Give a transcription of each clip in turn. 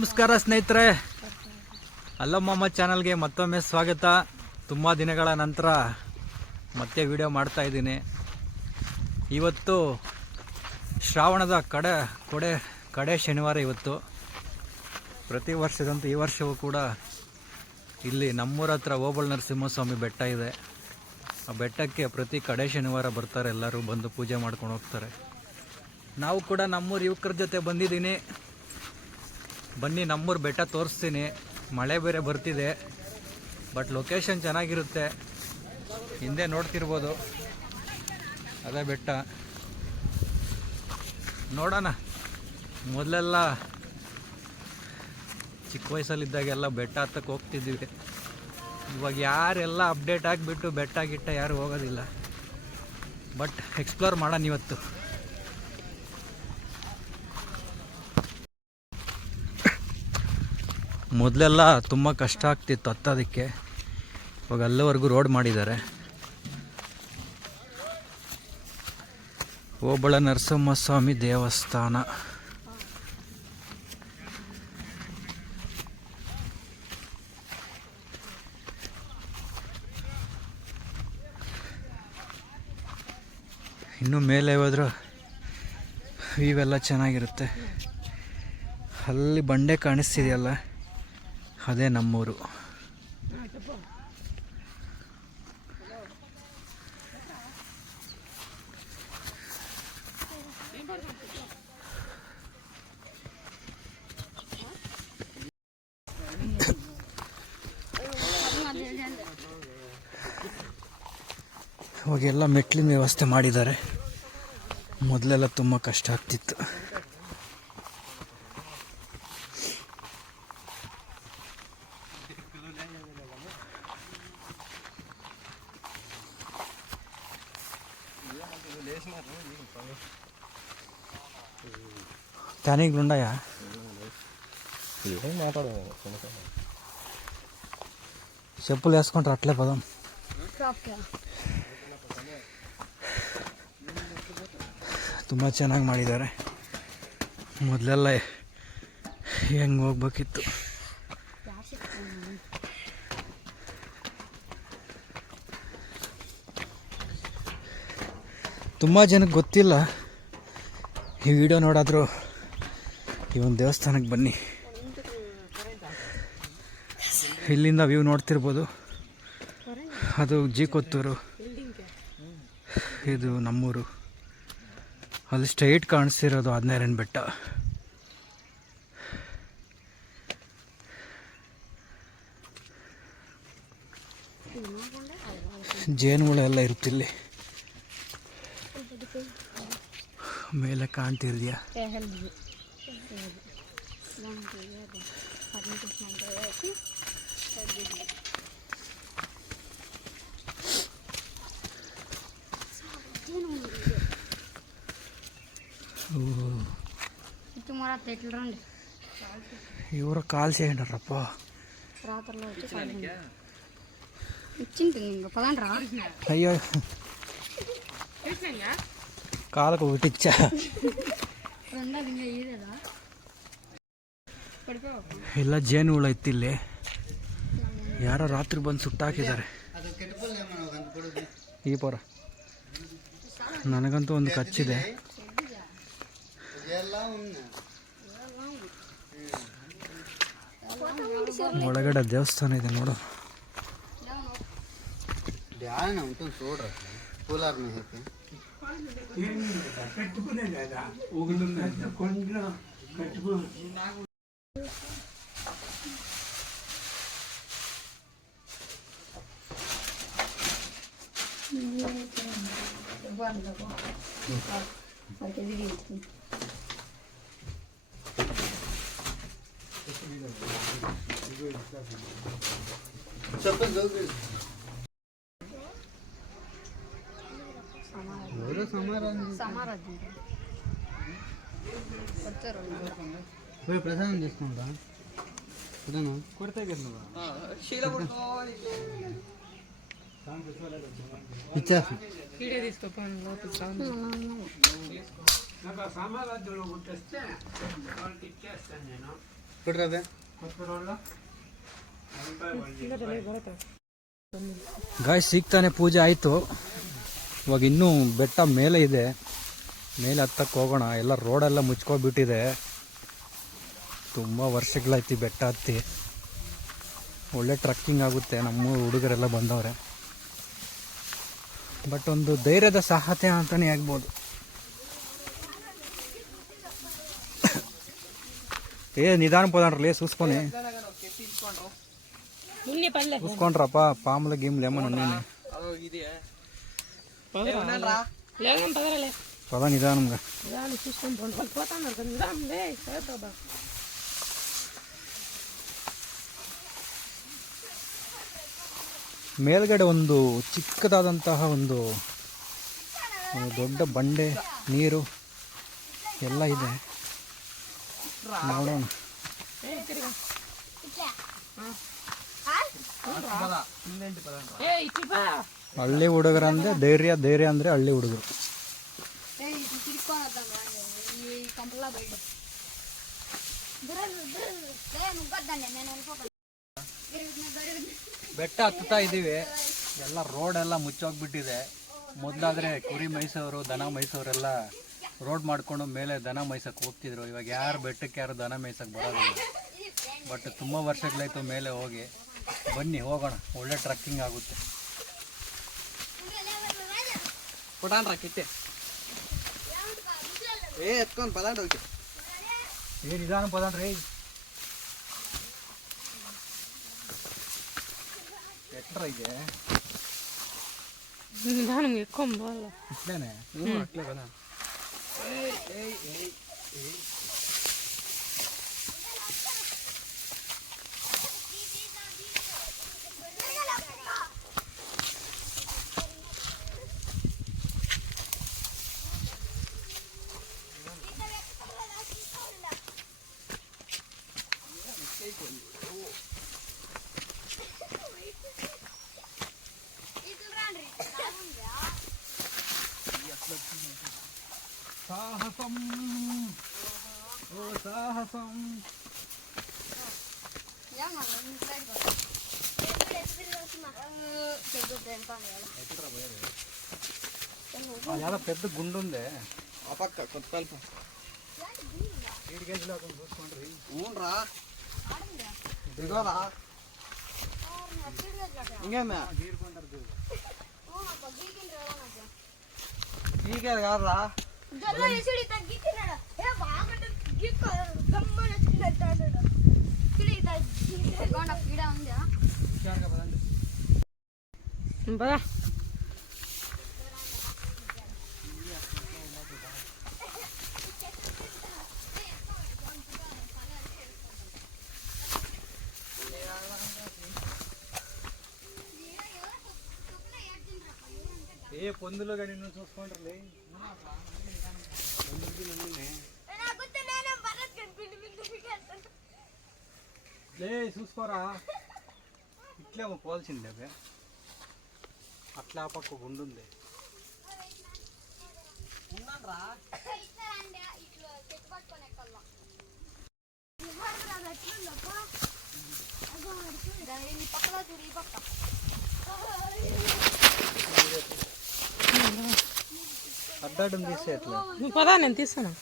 ನಮಸ್ಕಾರ ಸ್ನೇಹಿತರೆ. ಅಲ್ಲಮ್ಮಮ್ಮ ಚಾನಲ್ಗೆ ಮತ್ತೊಮ್ಮೆ ಸ್ವಾಗತ. ತುಂಬ ದಿನಗಳ ನಂತರ ಮತ್ತೆ ವಿಡಿಯೋ ಮಾಡ್ತಾ ಇದ್ದೀನಿ. ಇವತ್ತು ಶ್ರಾವಣದ ಕಡೆ, ಕೊಡೆ, ಕಡೆ ಶನಿವಾರ ಇವತ್ತು. ಪ್ರತಿ ವರ್ಷದಂತೆ ಈ ವರ್ಷವೂ ಕೂಡ ಇಲ್ಲಿ ನಮ್ಮೂರ ಹತ್ರ ಓಬಳ ನರಸಿಂಹಸ್ವಾಮಿ ಬೆಟ್ಟ ಇದೆ. ಆ ಬೆಟ್ಟಕ್ಕೆ ಪ್ರತಿ ಕಡೆ ಶನಿವಾರ ಬರ್ತಾರೆ ಎಲ್ಲರೂ ಬಂದು ಪೂಜೆ ಮಾಡ್ಕೊಂಡು ಹೋಗ್ತಾರೆ. ನಾವು ಕೂಡ ನಮ್ಮೂರು ಯುವಕರ ಜೊತೆ ಬಂದಿದ್ದೀನಿ. ಬನ್ನಿ ನಮ್ಮೂರು ಬೆಟ್ಟ ತೋರಿಸ್ತೀನಿ. ಮಳೆ ಬೇರೆ ಬರ್ತಿದೆ. ಬಟ್ ಲೊಕೇಶನ್ ಚೆನ್ನಾಗಿರುತ್ತೆ. ಹಿಂದೆ ನೋಡ್ತಿರ್ಬೋದು. ಅದೇ ಬೆಟ್ಟ. ನೋಡೋಣ. ಮೊದಲೆಲ್ಲ ಚಿಕ್ಕ ವಯಸ್ಸಲ್ಲಿದ್ದಾಗೆಲ್ಲ ಬೆಟ್ಟ ಹತ್ತಕ್ಕೆ ಹೋಗ್ತಿದ್ವಿ. ಇವಾಗ ಯಾರೆಲ್ಲ ಅಪ್ಡೇಟ್ ಆಗಿಬಿಟ್ಟು ಬೆಟ್ಟ ಗಿಟ್ಟ ಯಾರು ಹೋಗೋದಿಲ್ಲ. ಬಟ್ ಎಕ್ಸ್ಪ್ಲೋರ್ ಮಾಡೋಣ ಇವತ್ತು. ಮೊದಲೆಲ್ಲ ತುಂಬ ಕಷ್ಟ ಆಗ್ತಿತ್ತು ಹತ್ತೋದಕ್ಕೆ. ಇವಾಗ ಅಲ್ಲಿವರೆಗೂ ರೋಡ್ ಮಾಡಿದ್ದಾರೆ. ಓಬಳ ನರಸಿಂಹಸ್ವಾಮಿ ದೇವಸ್ಥಾನ. ಇನ್ನು ಮೇಲೆ ಹೋದ್ರು ಇವೆಲ್ಲ ಚೆನ್ನಾಗಿರುತ್ತೆ. ಅಲ್ಲಿ ಬಂಡೆ ಕಾಣಿಸ್ತಿದೆಯಲ್ಲ? ಅದೇ ನಮ್ಮೂರು. ಇವಾಗೆಲ್ಲ ಮೆಟ್ಲಿನ ವ್ಯವಸ್ಥೆ ಮಾಡಿದ್ದಾರೆ. ಮೊದಲೆಲ್ಲ ತುಂಬ ಕಷ್ಟ ಆಗ್ತಿತ್ತು. ತಾನಿಗೆ ಗುಂಡಯ್ಯ ఏం మాట్లాడదు చెప్పులు వేసుకుంటారు అట్లే పదం ತುಂಬ ಚೆನ್ನಾಗಿ ಮಾಡಿದ್ದಾರೆ ಮೊದಲೆಲ್ಲ ಹೆಂಗೆ ಹೋಗ್ಬೇಕಿತ್ತು ತುಂಬ ಜನಕ್ಕೆ ಗೊತ್ತಿಲ್ಲ ಈ ವಿಡಿಯೋ ನೋಡಾದರೂ ಈ ಒಂದು ದೇವಸ್ಥಾನಕ್ಕೆ ಬನ್ನಿ. ಇಲ್ಲಿಂದ ವ್ಯೂ ನೋಡ್ತಿರ್ಬೋದು. ಅದು ಜಿ ಕೊತ್ತೂರು ಇದು ನಮ್ಮೂರು. ಅಲ್ಲಿ ಸ್ಟ್ರೈಟ್ ಕಾಣಿಸ್ತಿರೋದು ಹದಿನಾರಾಯಣ ಬೆಟ್ಟ. ಜೇನುಹುಳ ಎಲ್ಲ ಇರುತ್ತಿಲ್ಲಿ ಮೇಲೆ ಕಾಣ್ತಿರ್ತೀಯ ఎవరో కాల్ చేయండి రప్పా రాత్రిలో వచ్చి ఇచ్చింటుంది ఇంక పదండి రా అయ్యో కాలకు ఒకటి ఇచ్చా రెండో ఇంకా ಎಲ್ಲ ಜೇನುಹುಳ ಇತ್ತು ಇಲ್ಲಿ. ಯಾರೋ ರಾತ್ರಿ ಬಂದು ಸುಟ್ಟಾಕಿದ್ದಾರೆ. ಈ ಪರ. ನನಗಂತೂ ಒಂದು ಕಚ್ಚಿದೆ. ಒಳಗಡೆ ದೇವಸ್ಥಾನ ಇದೆ ನೋಡು. ప్రసాదం తీసుకుంటా కొడతా కదా శీల కొడుకో ಗಾಯ್ ಸಿಗ್ತಾನೆ ಪೂಜೆ ಆಯಿತು. ಇವಾಗ ಇನ್ನೂ ಬೆಟ್ಟ ಮೇಲೆ ಇದೆ. ಮೇಲೆ ಹತ್ತಕ್ಕೆ ಹೋಗೋಣ. ಎಲ್ಲ ರೋಡೆಲ್ಲ ಮುಚ್ಕೊಬಿಟ್ಟಿದೆ. ತುಂಬ ವರ್ಷಗಳಾಯ್ತು ಬೆಟ್ಟ ಹತ್ತಿ. ಒಳ್ಳೆ ಟ್ರಕ್ಕಿಂಗ್ ಆಗುತ್ತೆ. ನಮ್ಮ ಹುಡುಗರೆಲ್ಲ ಬಂದವ್ರೆ. ಬಟ್ ಒಂದು ಧೈರ್ಯದ ಸಾಹತೆ ಅಂತಾನೆ ಆಗ್ಬೋದು ಏ ನಿಧಾನ ಪೋದ್ರಿ ಸೂಸ್ಕೊನಿ. ಸೂಸ್ಕೊಂಡ್ರಪ್ಪ ಪಾಮ್ಲ ಗೇಮ್ ಲೆಮನ್ ನನ್ನೇನೆ ಪದ ನಿಧಾನ ಮೇಲ್ಗಡೆ ಒಂದು ಚಿಕ್ಕದಾದಂತಹ ಒಂದು ದೊಡ್ಡ ಬಂಡೆ, ನೀರು ಎಲ್ಲ ಇದೆ. ನೋಡೋಣ. ಹಳ್ಳಿ ಹುಡುಗರು ಅಂದ್ರೆ ಧೈರ್ಯ ಧೈರ್ಯ ಅಂದ್ರೆ ಹಳ್ಳಿ ಹುಡುಗರು. ಬೆಟ್ಟ ಹತ್ತುತ್ತಾ ಇದ್ದೀವಿ. ಎಲ್ಲ ರೋಡ್ ರೋಡೆಲ್ಲ ಮುಚ್ಚೋಗ್ಬಿಟ್ಟಿದೆ. ಮೊದಲಾದರೆ ಕುರಿ ಮೈಸೂರು, ದನ ಮೈಸೂರೆಲ್ಲ ರೋಡ್ ಮಾಡಿಕೊಂಡು ಮೇಲೆ ದನ ಮೈಸಕ್ಕೆ ಹೋಗ್ತಿದ್ರು. ಇವಾಗ ಯಾರು ಬೆಟ್ಟಕ್ಕೆ, ಯಾರು ದನ ಮೈಸಕ್ಕೆ ಬರೋದಿಲ್ಲ. ಬಟ್ ತುಂಬ ವರ್ಷಗಳಾಯಿತು ಮೇಲೆ ಹೋಗಿ. ಬನ್ನಿ, ಹೋಗೋಣ. ಒಳ್ಳೆ ಟ್ರಕ್ಕಿಂಗ್ ಆಗುತ್ತೆ. ಕೊಡಾನ್ರ ಏ, ಎತ್ಕೊಂಡು ಬದಾಂಡ್ ಹೋಗಿ. ಏನು ಇದಾನ ಬದಾಂಡ್ರಿ ಎಟ್ರ ಇದೆ ನಿಧಾನ ಎಕ್ಕೊಂಬಲ್ಲ. ಇಟ್ಲೇನೆ. చాలా పెద్ద గుండు ఉంది. ఆ పక్క కొంత కలుపు. ఏడు కేజీలు చూసుకోండి. ఊనరా. ఇదిగోరా. ఇంకేమే గీకేది కాదురా. ఉందా? బా. ఏ పొందులో కానీ నువ్వు చూసుకుంటారులే లే చూసుకోరా. ఇట్లేమో పోల్చింది అదే అట్లా పక్క ఉండుంది పక్కన చూడు. ఈ పక్క. అడ్డాడం తీసే నువ్వు పదా నేను తీస్తాను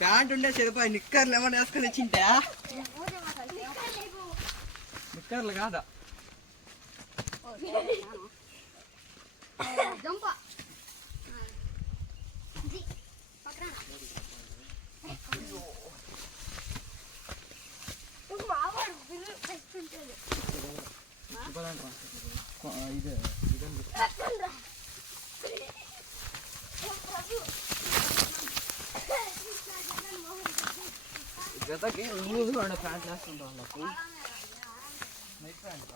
ప్యాంట్ ఉండే సరిపోయి నిక్కర్లు ఏమన్నా వేసుకొని వచ్చింటా? నిక్కర్లు కాదా? జంప పక్కన జతకి లూజ్ ఉండే ప్యాంట్ వేస్తుంటాం నాకు నైట్ ప్యాంట్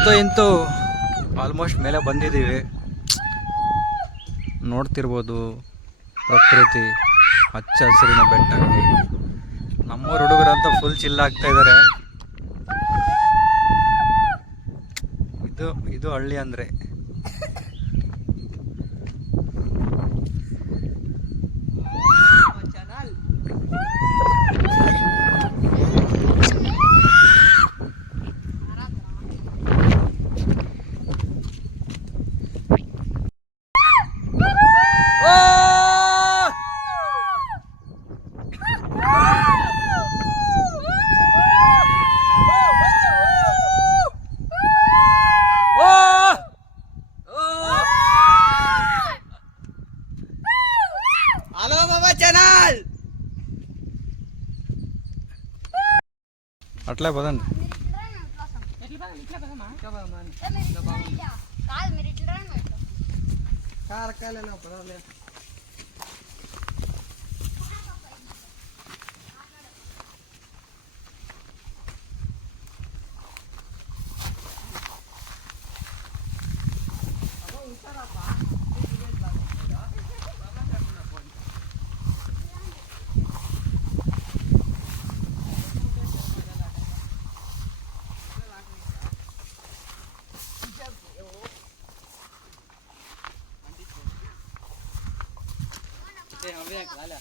ಅಂತೂ ಇಂತೂ ಆಲ್ಮೋಸ್ಟ್ ಮೇಲೆ ಬಂದಿದ್ದೀವಿ. ನೋಡ್ತಿರ್ಬೋದು ಪ್ರಕೃತಿ, ಹಚ್ಚ ಹಸಿರಿನ ಬೆಟ್ಟ ನಮ್ಮೂರು ಹುಡುಗರಂತೂ ಫುಲ್ ಚಿಲ್ಲಾಗ್ತಾ ಇದ್ದಾರೆ ಇದು ಇದು ಹಳ್ಳಿ ಅಂದರೆ. అట్లా పదండి. కారకాయలు పర్వాలేదు બ્રેક હાલે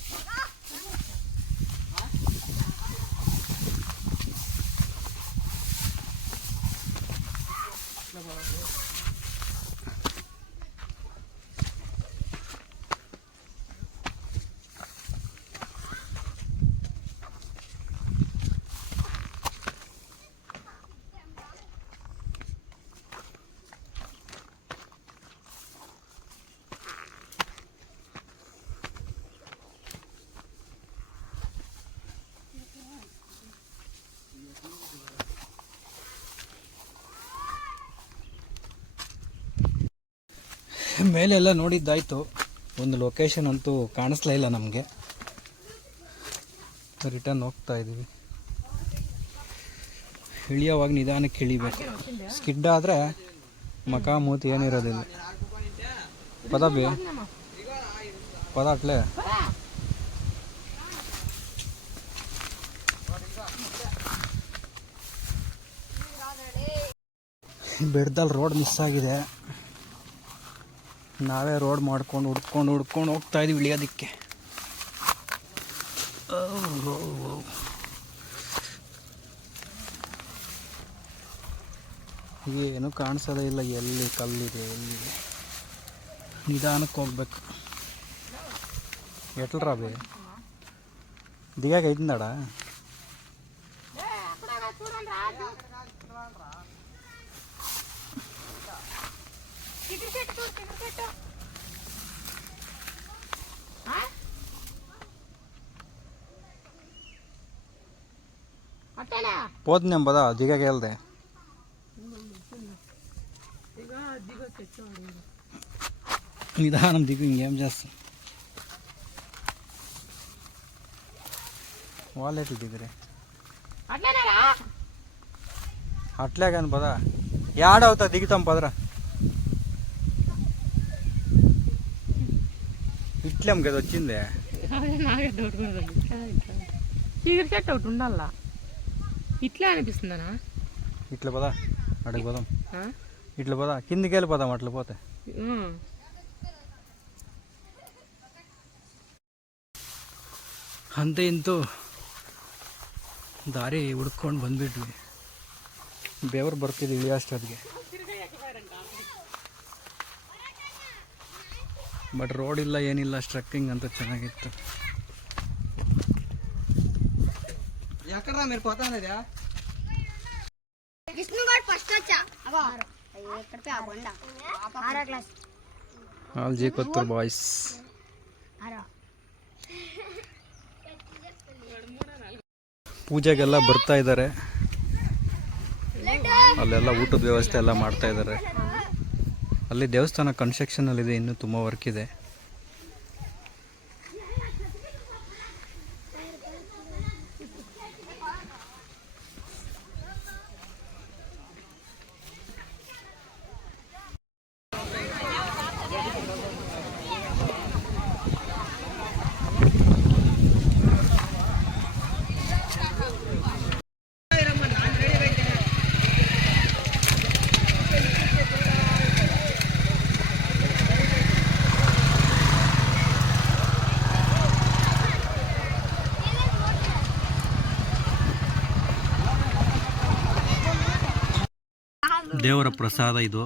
ಮೇಲೆಲ್ಲ ನೋಡಿದ್ದಾಯ್ತು. ಒಂದು ಲೊಕೇಶನ್ ಅಂತೂ ಕಾಣಿಸ್ಲೇ ಇಲ್ಲ ನಮಗೆ. ರಿಟರ್ನ್ ಹೋಗ್ತಾ ಇದ್ದೀವಿ. ಇಳಿಯೋವಾಗ ನಿಧಾನಕ್ಕೆ ಇಳಿಬೇಕು. ಸ್ಕಿಡ್ ಆದರೆ ಮಕ ಮೂತಿ ಏನಿರೋದಿಲ್ಲ. ಪದ ಬಿ. ಪದ ಬೆಡ್ದಲ್ಲಿ ರೋಡ್ ಮಿಸ್ ಆಗಿದೆ. ನಾವೇ ರೋಡ್ ಮಾಡ್ಕೊಂಡು ಹುಡ್ಕೊಂಡು ಹುಡ್ಕೊಂಡು ಹೋಗ್ತಾ ಇದೀವಿ ಇಳಿಯೋದಕ್ಕೆ. ಏನು ಕಾಣಿಸೋದೇ ಇಲ್ಲ, ಎಲ್ಲಿ ಕಲ್ಲಿದೆ ಎಲ್ಲಿದೆ ನಿಧಾನಕ್ಕೆ ಹೋಗ್ಬೇಕು. ಎಟ್ಲರ ಬೇ? ದಿಗಾಗ పోతున్నాం పదా? దిగకెళ్తే నిదానం దిగు ఇంకేం చేస్తాం వాళ్ళెట్లు దిగురే. అట్లే కానీ పదా? యాడవుతా? దిగుతాం పదరా. ఇట్లేం కదా వచ్చిందే నాకే డౌట్ కూడా చీకటి చెట్టు ఒకటి ఉండాలా ఇట్లా అనిపిస్తుందనా ఇట్లా పదా అడిగి పోదాం ఆ? ఇట్లా పోదా కిందికి వెళ్ళిపోదాం అట్లా పోతే ఉమ్. ಅಂತ ಇಂತೂ ದಾರಿ ಹುಡ್ಕೊಂಡು ಬಂದ್ಬಿಟ್ವಿ ಬೆವರು ಬರ್ತಿದ್ವಿ ಇಳಿಯೋಷ್ಟೊತ್ತಿಗೆ ಬಟ್ ರೋಡ್ ಇಲ್ಲ ಏನಿಲ್ಲ ಸ್ಟ್ರಕ್ಕಿಂಗ್ ಅಂತ ಚೆನ್ನಾಗಿತ್ತು ఎక్కడరా మీరు పోతానేదా విష్ణుగాడు ఫస్ట్ వచ్చా అగో ఎక్కడికి ఆ కొండ ఆరో క్లాస్ ಆಲ್ಜಿ ಕೊತ್ತೂರು ಬಾಯ್ಸ್ ಆರೋ ಪೂಜೆಗೆಲ್ಲ ಬರ್ತಾ ಇದ್ದಾರೆ ಅಲ್ಲೆಲ್ಲ ಊಟದ ವ್ಯವಸ್ಥೆ ಎಲ್ಲ ಮಾಡ್ತಾ ಇದ್ದಾರೆ ಅಲ್ಲಿ ದೇವಸ್ಥಾನ ಕನ್ಸ್ಟ್ರಕ್ಷನಲ್ಲಿದೆ ಇನ್ನೂ ತುಂಬ ವರ್ಕ್ ಇದೆ. ದೇವರ ಪ್ರಸಾದ ಇದು.